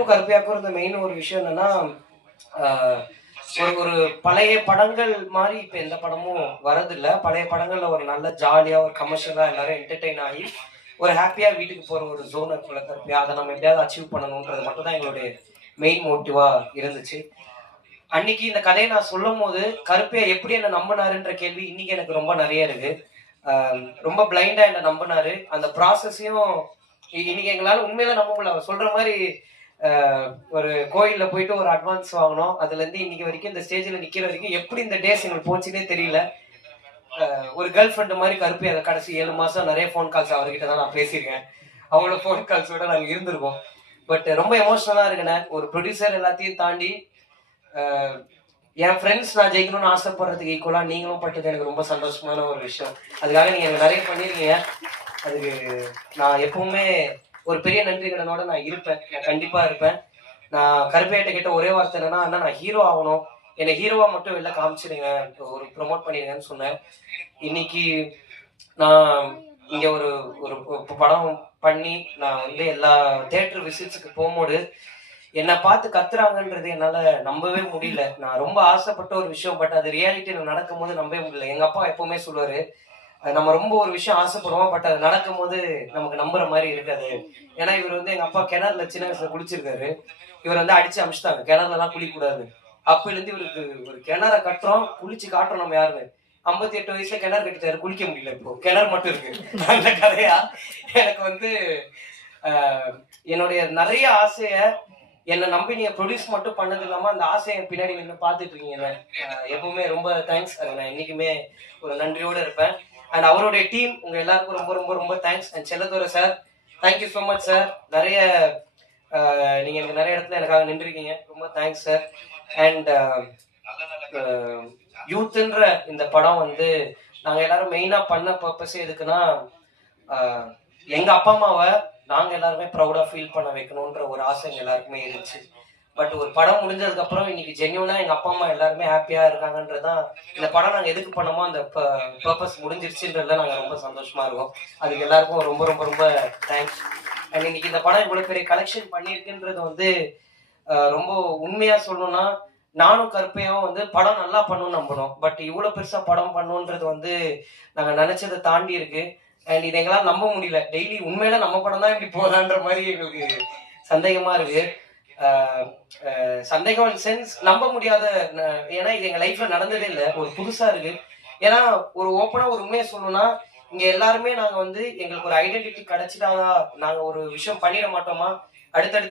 எனக்கும் கருப்பையாக்கும் இருந்த மெயின் ஒரு விஷயம் என்னன்னா, ஒரு ஒரு பழைய படங்கள் மாதிரி இப்ப எந்த படமும் வரதில்ல. பழைய படங்கள்ல ஒரு நல்ல ஜாலியா ஒரு கமர்ஷியலா எல்லாரும் என்டர்டெயின் ஆகி ஒரு ஹாப்பியா வீட்டுக்கு போற ஒரு ஜோன் இருக்குல்ல கருப்பையா, அதை நம்ம எப்படியாவது அச்சீவ் பண்ணணும்ன்றது மட்டும் தான் எங்களுடைய மெயின் மோட்டிவா இருந்துச்சு. அன்னைக்கு இந்த கதையை நான் சொல்லும் போது கருப்பையா எப்படி என்ன நம்பினாருன்ற கேள்வி இன்னைக்கு எனக்கு ரொம்ப நிறைய இருக்கு. ரொம்ப பிளைண்டா என்ன நம்பினாரு. அந்த ப்ராசஸையும் இன்னைக்கு எங்களால உண்மையில நம்ப முடியல. அவர் சொல்ற மாதிரி ஒரு கோயில்ல போயிட்டு ஒரு அட்வான்ஸ் வாங்கினோம். அதுல இருந்து இன்னைக்கு வரைக்கும் இந்த ஸ்டேஜ்ல நிக்கிற வரைக்கும் எப்படி இந்த டேஸ் எங்களுக்கு போச்சுன்னே தெரியல. ஒரு கேர்ள் ஃப்ரெண்ட் மாதிரி கருப்பி அதை கடைசி 7 மாசம் நிறைய ஃபோன் கால்ஸ் அவர்கிட்ட தான் நான் பேசியிருக்கேன். அவ்வளோ ஃபோன் கால்ஸோட நாங்கள் இருந்திருக்கோம். பட் ரொம்ப எமோஷனலா இருக்குண்ணே. ஒரு ப்ரொடியூசர் எல்லாத்தையும் தாண்டி என் ஃப்ரெண்ட்ஸ் நான் ஜெயிக்கணும்னு ஆசைப்படுறதுக்கு ஈக்குவலா நீங்களும் பட்டது எனக்கு ரொம்ப சந்தோஷமான ஒரு விஷயம். அதுக்காக நீங்க எனக்கு நிறைய பண்ணிருக்கீங்க. அதுக்கு நான் எப்பவுமே ஒரு பெரிய நன்றி கடனோட நான் இருப்பேன். நான் கண்டிப்பா இருப்பேன். நான் கருப்பையாட்ட கிட்ட ஒரே வார்த்தை என்னன்னா, அண்ணா நான் ஹீரோ ஆகணும், என்னை ஹீரோவா மட்டும் வெளில காமிச்சிடுங்க, ஒரு ப்ரொமோட் பண்ணிடுங்கன்னு சொன்னேன். இன்னைக்கு நான் இங்க ஒரு ஒரு படம் பண்ணி நான் வந்து எல்லா தியேட்டர் விசிட்ஸுக்கு போகும்போது என்னை பார்த்து கத்துறாங்கன்றது என்னால நம்பவே முடியல. நான் ரொம்ப ஆசைப்பட்ட ஒரு விஷயம், பட் அது ரியாலிட்டியில நடக்கும் போது நம்பவே முடியல. எங்க அப்பா எப்பவுமே சொல்லுவாரு, நம்ம ரொம்ப ஒரு விஷயம் ஆசைப்படுவோம், பட் அது நடக்கும் போது நமக்கு நம்புற மாதிரி இருக்காது. ஏன்னா இவர் வந்து எங்க அப்பா கிணறுல சின்ன வயசுல குளிச்சிருக்காரு. இவர் வந்து அடிச்சு அமிச்சிட்டாங்க, கிணறுல எல்லாம் குளிக்கூடாது. அப்பல இருந்து இவருக்கு ஒரு கிணற கட்டுறோம், குளிச்சு காட்டுறோம் நம்ம யாருன்னு. 58 வயசுல கிணறு கட்டிட்டாரு, குளிக்க முடியல. இப்போ கிணறு மட்டும் இருக்கு. அந்த கதையா எனக்கு வந்து என்னுடைய நிறைய ஆசைய என்னை நம்பி நீங்க ப்ரொடியூஸ் மட்டும் பண்ணது இல்லாம அந்த ஆசையை பின்னாடி நின்று பார்த்துட்டு இருக்கீங்க. எப்பவுமே ரொம்ப தேங்க்ஸ். அது நான் இன்னைக்குமே ஒரு நன்றியோட இருப்பேன். அண்ட் அவருடைய டீம் உங்க எல்லாருக்கும் ரொம்ப ரொம்ப ரொம்ப thanks. And Chelladurai sir, thank you so much sir. நிறைய நீங்க எனக்கு நிறைய இடத்துல எனக்காக நின்றுருக்கீங்க. ரொம்ப தேங்க்ஸ் சார். அண்ட் யூத்ன்ற இந்த படம் வந்து நாங்க எல்லாரும் மெயினா பண்ண பர்பஸ் எதுக்குன்னா, எங்க அப்பா அம்மாவை நாங்க எல்லாருமே ப்ரௌடா ஃபீல் பண்ண வைக்கணும்ன்ற ஒரு ஆசை எங்க எல்லாருக்குமே இருந்துச்சு. பட் ஒரு படம் முடிஞ்சதுக்கு அப்புறம் இன்னைக்கு ஜென்யூனா எங்க அப்பா அம்மா எல்லாருமே ஹாப்பியா இருக்காங்கன்றதுதான் இந்த படம் நாங்க எதுக்கு பண்ணமோ அந்த பர்பஸ் முடிஞ்சிருச்சுன்றதுல நாங்க ரொம்ப சந்தோஷமா இருக்கோம். அதுக்கு எல்லாருக்கும் ரொம்ப ரொம்ப ரொம்ப தேங்க்ஸ். அண்ட் இன்னைக்கு இந்த படம் இவ்வளவு பெரிய கலெக்ஷன் பண்ணியிருக்குன்றது வந்து ரொம்ப உண்மையா சொல்லணும்னா, நானும் கருப்பையும் வந்து படம் நல்லா பண்ணணும்னு நம்பணும். பட் இவ்வளவு பெருசா படம் பண்ணணுன்றது வந்து நாங்க நினைச்சதை தாண்டி இருக்கு. அண்ட் இதை எங்களால் நம்ப முடியல. டெய்லி உண்மையில நம்ம படம் தான் இப்படி போதான்ற மாதிரி எங்களுக்கு சந்தேகமா இருக்கு. சந்தேகம் இன் சென்ஸ் நம்ப முடியாத. ஏன்னா இது எங்க லைஃப்ல நடந்ததே இல்லை, ஒரு புதுசா இருக்கு. ஏன்னா ஒரு ஓப்பனா ஒரு உண்மையை சொல்லணும்னா, இங்க எல்லாருமே நாங்க வந்து எங்களுக்கு ஒரு ஐடென்டிட்டி கிடைச்சிட்டாதான் நாங்க ஒரு விஷயம் பண்ணிட மாட்டோமா, அடுத்தடுத்து